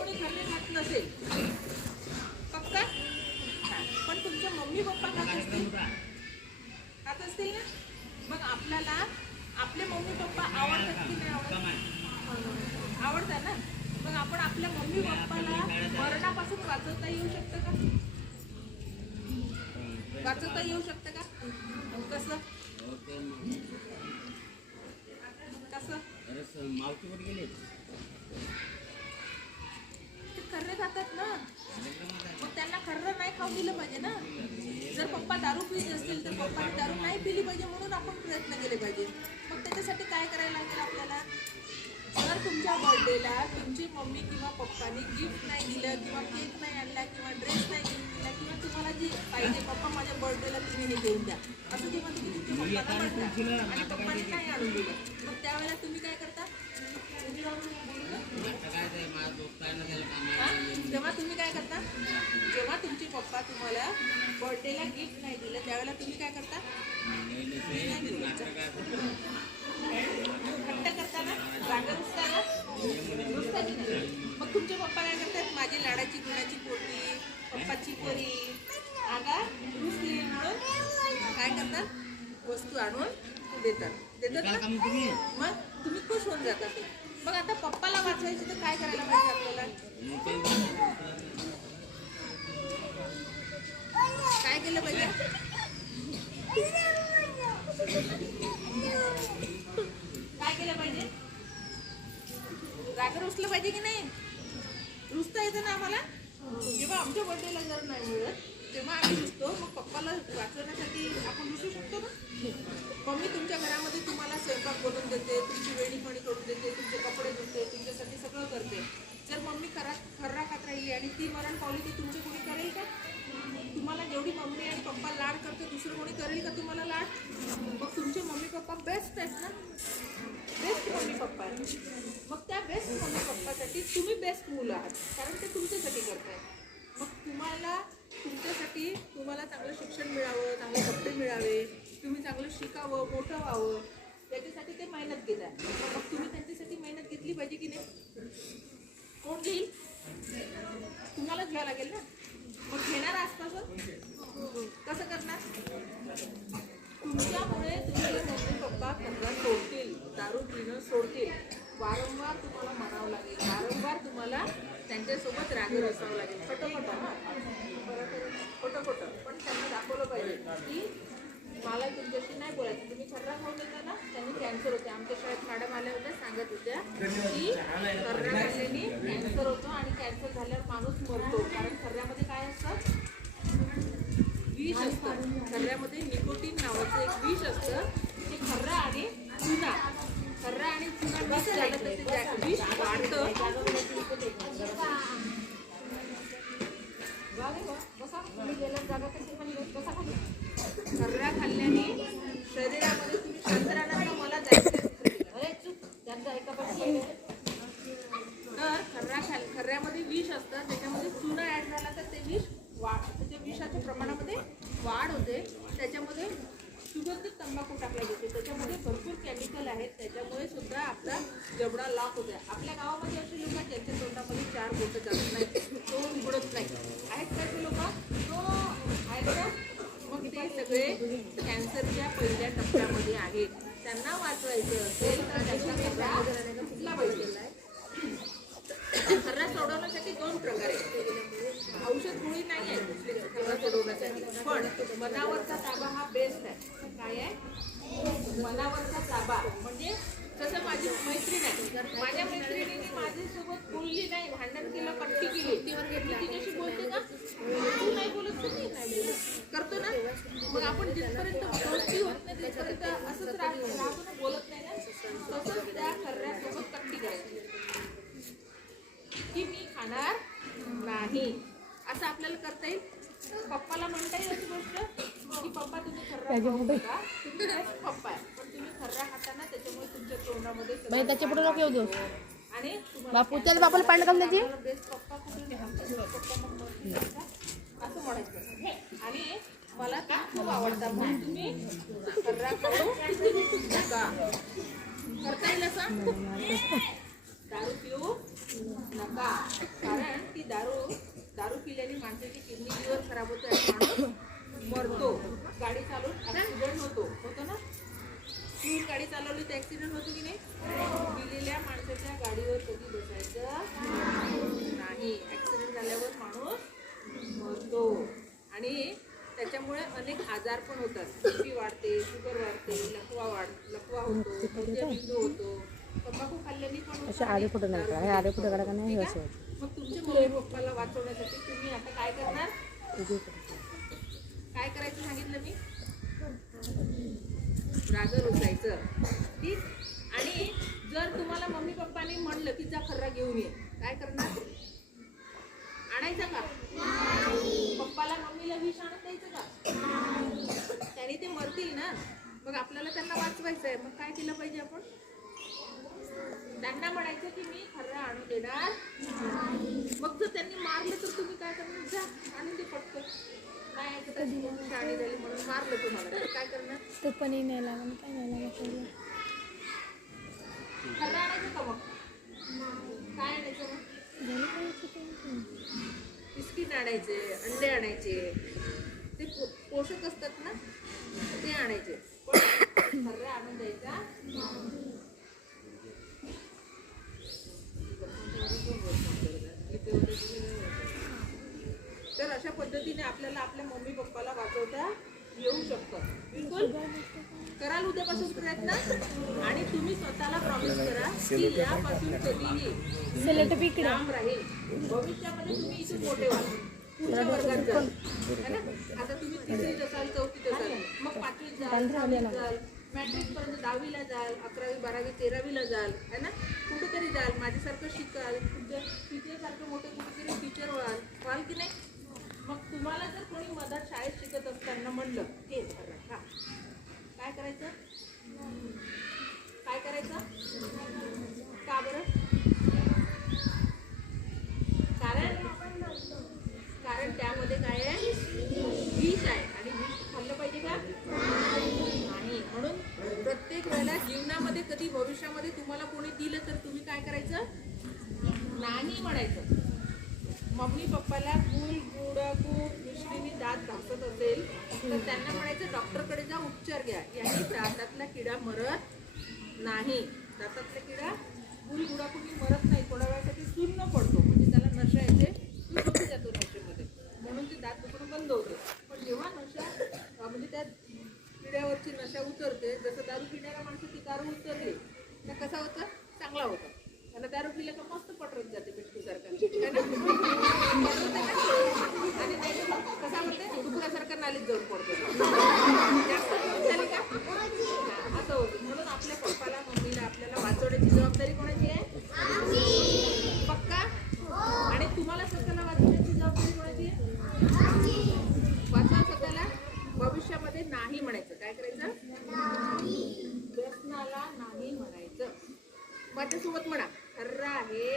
कोणी खर्रे खात नसेल. पक्का? पण तुमच्या मम्मी पप्पा खात असतील. खात असतील ना? मग आपल्याला आपले मम्मी पप्पा आवडतात की नाही आवडत? आवडतात ना? मग आपण आपल्या मम्मी पप्पाला मरणापासून वाचवता येऊ शकतं का? वाचवता येऊ शकतं का? कसं? कसं? मावतीवर गेले? खर्रे खातात ना. मग त्यांना खर्र नाही खाऊ दिलं पाहिजे ना. जर पप्पा दारू पित असतील तर पप्पाने दारू नाही पिली पाहिजे म्हणून आपण प्रयत्न केले पाहिजे. मग त्याच्यासाठी काय करायला लागेल आपल्याला? जर तुमच्या बर्थडेला तुमची मम्मी किंवा पप्पाने गिफ्ट नाही दिलं किंवा केक नाही आणला किंवा ड्रेस नाही घेऊन दिला किंवा तुम्हाला जी पाहिजे पप्पा माझ्या बर्थडेला तुम्ही हे घेऊन द्या. असं जेव्हा तुम्ही तुमच्या पप्पाला म्हणता आणि पप्पाने नाही आणून दिलं मग त्यावेळेला तुम्ही काय करता? तेव्हा तुम्ही काय करता? जेव्हा तुमचे पप्पा तुम्हाला बर्थडेला गिफ्ट नाही दिलं त्यावेळेला तुम्ही काय करता? हट्ट करताना राग रुसताना रुसता की नाही? मग तुमचे पप्पा काय करतात? माझी लाडाची गुणाची पोटी पप्पाची परी आगा रुसली म्हणून काय करतात वस्तू आणून देतात. देतात ना? मग तुम्ही खुश होऊन जाता आता पप्पाला वाचवायचं तर काय करायला पाहिजे आपल्याला काय केलं पाहिजे काय केलं पाहिजे राग रुसलं पाहिजे की नाही रुसता येतं ना आम्हाला जेव्हा आमच्या बर्थडेला जर नाही मिळत तेव्हा आम्ही रुसतो मग पप्पाला वाचवण्यासाठी आपण रुसू शकतो ना मम्मी तुमच्या घरामध्ये तुम्हाला स्वयंपाक बनवून देते तुमची वेणी पाणी करून देते तुमचे कपडे धुते तुमच्यासाठी सगळं करते जर मम्मी खरा खर्रा खात राहिली आणि ती मरण पावली ती तुमचं कोणी करेल का? तुम्हाला जेवढी मम्मी आणि पप्पा लाड करते दुसरं कोणी करेल का तुम्हाला लाड? मग तुमचे मम्मी पप्पा बेस्ट आहेत ना. बेस्ट मम्मी पप्पा आहेत. मग त्या बेस्ट मम्मी पप्पासाठी तुम्ही बेस्ट मुलं आहात कारण ते तुमच्यासाठी करतायत मग तुम्हाला तुमच्यासाठी तुम्हाला चांगलं शिक्षण मिळावं चांगले कपडे मिळावे तुम्ही चांगलं शिकावं मोठं व्हावं त्याच्यासाठी ते मेहनत घेत आहे मग तुम्ही त्यांच्यासाठी मेहनत घेतली पाहिजे की नाही? कोण घेईल? तुम्हालाच घ्यावं लागेल ना? मग घेणार आसपासून कसं करणार? तुमच्यामुळे तुमचे मम्मी पप्पा कमला सोडतील दारू पिणं सोडतील. वारंवार तुम्हाला म्हणावं लागेल वारंवार तुम्हाला त्यांच्यासोबत रागेर असावं लागेल. खोटं खोटं हा खोटं खोटं पण त्यांना दाखवलं पाहिजे की मला तुमच्याशी नाही बोलायचं. खर्रा खाऊन देता ना त्यांनी कॅन्सर होते. आमच्या शाळेत मॅडम आल्या होत्या सांगत होत्या की खर्रा खाल्ल्याने कॅन्सर होतो आणि कॅन्सर झाल्यावर माणूस मरतो. कारण खर्ऱ्यामध्ये काय असतं? विष असतं. खर्ऱ्यामध्ये निकोटीन नावाचं एक विष असतं. असतात. त्याच्यामध्ये चुना ॲड झाला तर ते विष वाढ त्याच्या विषाच्या प्रमाणामध्ये वाढ होते. त्याच्यामध्ये सुगंधित तंबाखू टाकला जाते. त्याच्यामध्ये भरपूर केमिकल आहेत. त्याच्यामुळे सुद्धा आपला जबडा होतो आहे आपल्या गावामध्ये असे लोक त्यांच्या ज्यांच्या तोंडामध्ये चार बोटं जात नाही तोंड उघडत नाही. आहेत का ते लोक? तो आहेत मग ते सगळे कॅन्सरच्या पहिल्या टप्प्यामध्ये आहेत. त्यांना वाचवायचं असेल तर त्यांचा कुठला पाहिजे सोडवण्यासाठी दोन प्रकार आहेत. औषध गोळी नाही आहे सोडवण्यासाठी. पण मनावरचा ताबा हा बेस्ट आहे. काय आहे? मनावरचा ताबा. म्हणजे जसं माझी मैत्रीण आहे. माझ्या मैत्रिणीने माझ्यासोबत बोलली नाही भांडण केलं पट्टी केली. मी तिच्याशी बोलते का? तू नाही बोलत तर मी नाही बोलत. करतो ना? मग आपण जिथपर्यंत होत नाही तिथपर्यंत असंच राहतो ना बोलत नाही ना? तसं तुम्ही त्याच्यामुळे तुमच्या तोंडामध्ये बाई त्याच्या पुढे नको येऊ देऊ आणि बापू चल बापूला पाणी काम त्याची बेस्ट पप्पा कुठून असं आणि मला का खूप आवडतात तुम्ही करू करता येईल असं दारू पिऊ नका कारण ती दारू दारू पिल्याने माणसाची किडनी लिव्हर खराब होते मरतो. गाडी चालवून ॲक्सिडेंट होतो. होतो ना? स्पीड गाडी चालवली तर ॲक्सिडेंट होतो की नाही? दिलेल्या माणसाच्या गाडीवर कधी बसायचं? नाही. ॲक्सिडेंट झाल्यावर माणूस मरतो. आणि त्याच्यामुळे अनेक आजार पण होतात. बीपी वाढते शुगर वाढते लकवा वाढ लकवा होतो बिंदू होतो. तंबाखू खाल्ल्याने पण असे आले कुठे मग तुमच्या मम्मी पप्पाला वाचवण्यासाठी तुम्ही आता काय करणार? काय करायचं सांगितलं मी? रागर उचायचं ठीक? आणि जर तुम्हाला मम्मी पप्पाने म्हणलं की जा खर्रा घेऊन ये काय करणार? आणायचा का? पप्पाला मम्मीला विष आणत द्यायचं का? त्याने ते मरतील ना. मग आपल्याला त्यांना वाचवायचं आहे. मग काय केलं पाहिजे आपण? त्यांना म्हणायचं की मी खर्रा आणून देणार. मग जर त्यांनी मारलं तर तुम्ही काय करणार? जा आणून ते पटकन. नाही ऐकत अशी मम्मी झाली म्हणून मारलं तुम्हाला काय करणार ते पनीर नाही लागणार काय नाही लागलं पहिलं खरं आणायचं का मग काय आणायचं मग बिस्किट आणायचे अंडे आणायचे. ते पो- पोषक असतात ना ते आणायचे. पण आणून द्यायचा. अशा पद्धतीने आपल्याला आपल्या मम्मी पप्पाला वाचवता येऊ शकतं. बिलकुल. कराल उद्यापासून प्रयत्न आणि तुम्ही स्वतःला प्रॉमिस करा की यापासून कधीही लांब राहील. भविष्यामध्ये तुम्ही इथे मोठे व्हाल. पुढच्या वर्गात जाल. है ना? आता तुम्ही तिसरीत असाल चौथीत असाल मग पाचवीत जाल सहावीत जाल मॅट्रिक पर्यंत दहावीला जाल अकरावी बारावी तेरावीला जाल. है ना? कुठेतरी जाल. माझ्यासारखं शिकाल. तुमच्या टीचरसारखं मोठे कुठेतरी टीचर व्हाल. व्हाल की नाही? मग तुम्हाला जर कोणी मदत शाळेत शिकत असताना म्हणलं हे करा हा. काय करायचं? काय करायचं? का बरं? कारण कारण त्यामध्ये काय आहे? विष आहे. आणि विष खाल्लं पाहिजे का? नाही. म्हणून प्रत्येक वेळेला जीवनामध्ये कधी भविष्यामध्ये तुम्हाला कोणी दिलं तर तुम्ही काय करायचं? नाही म्हणायचं. मम्मी पप्पाला फूल गुडकू मिश्रीने दात घासत असेल तर त्यांना म्हणायचं डॉक्टरकडे जा उपचार घ्या. याने दातातला किडा मरत नाही. दातातला किडा गुल गुडाकुनी मरत नाही. थोड्या वेळासाठी सुन्न पडतो. म्हणजे त्याला नशा येते. जातो नशेमध्ये. म्हणून ते दात दुखणं बंद होते. पण जेव्हा नशा म्हणजे त्या किड्यावरची नशा उतरते जसं दारू पिणारा माणसं ती दारू उतरली तर कसा होतं? चांगला होता. त्याला दारू पिलं का मस्त पटरत जाते पिटकीसारखा आणि कसा म्हणते डुकरासारखा नालीत जाऊन पडतो जास्त झाली का? असं होतं. म्हणून आपल्या पप्पाला मम्मीला आपल्याला वाचवण्याची जबाबदारी कोणाची आहे? पक्का? आणि तुम्हाला स्वतःला वाचवण्याची जबाबदारी कोणाची आहे? वाचवा स्वतःला भविष्यामध्ये नाही म्हणायचं. काय करायचं? व्यसनाला नाही म्हणायचं. माझ्यासोबत म्हणा. आहे.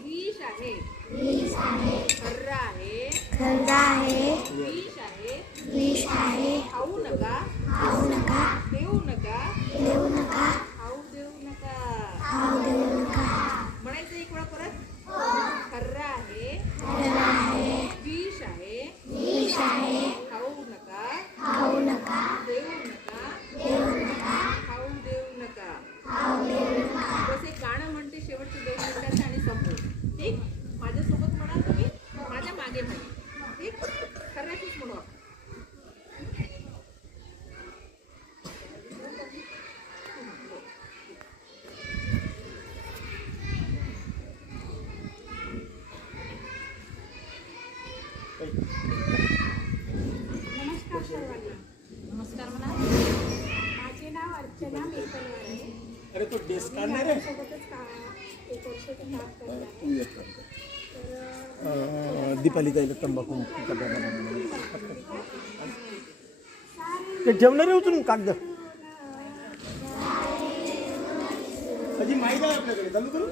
विष आहे खर्र आहे खरं आहे विष आहे विष आहे खाऊ नका खाऊ नका देऊ नका देऊ नका खाऊ देऊ नका खाऊ देऊ नका म्हणायचं एक वेळा परत खर्र आहे खरं आहे विष आहे विष आहे खाऊ नका खाऊ नका देऊ नका देऊ नका खाऊ देऊ नका खाऊ देऊ नका बस एक गाणं म्हणते शेवटचे दोन मिनिटाचं आणि संपू ठीक माझ्यासोबत म्हणा तुम्ही माझ्या मागे म्हणा ठीक खर्राचीच म्हणू आपण. नमस्कार सर्वांना नमस्कार म्हणा माझे नाव अर्चना मेकलवार आहे अरे तो डेस्क आणणार का ते येत दीपाली ताईला तंबाखू. ते जेवणार आहे उचलून कागद अजी माहीत आहे आपल्याकडे चालू करू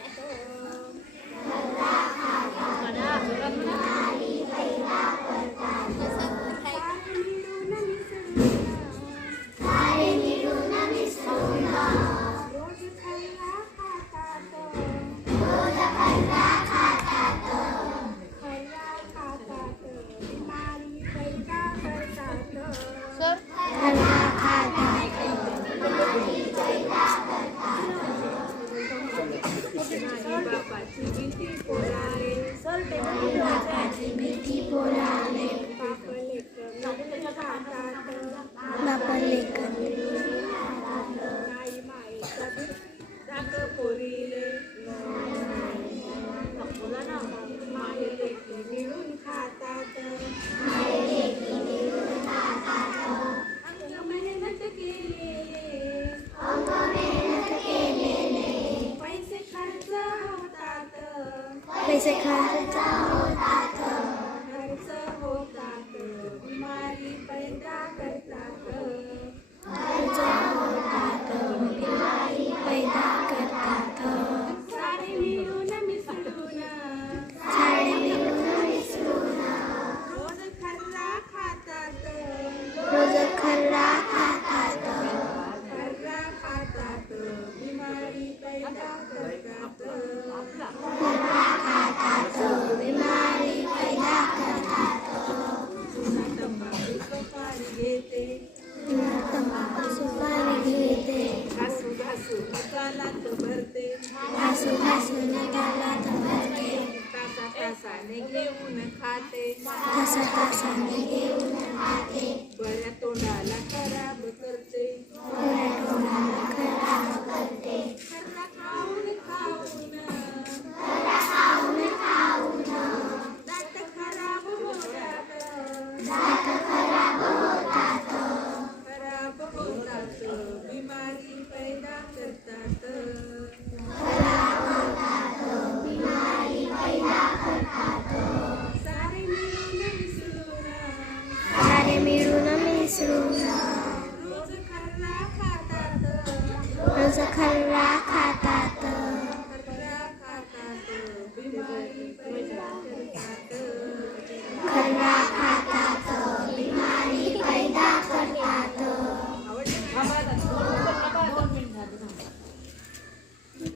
रोज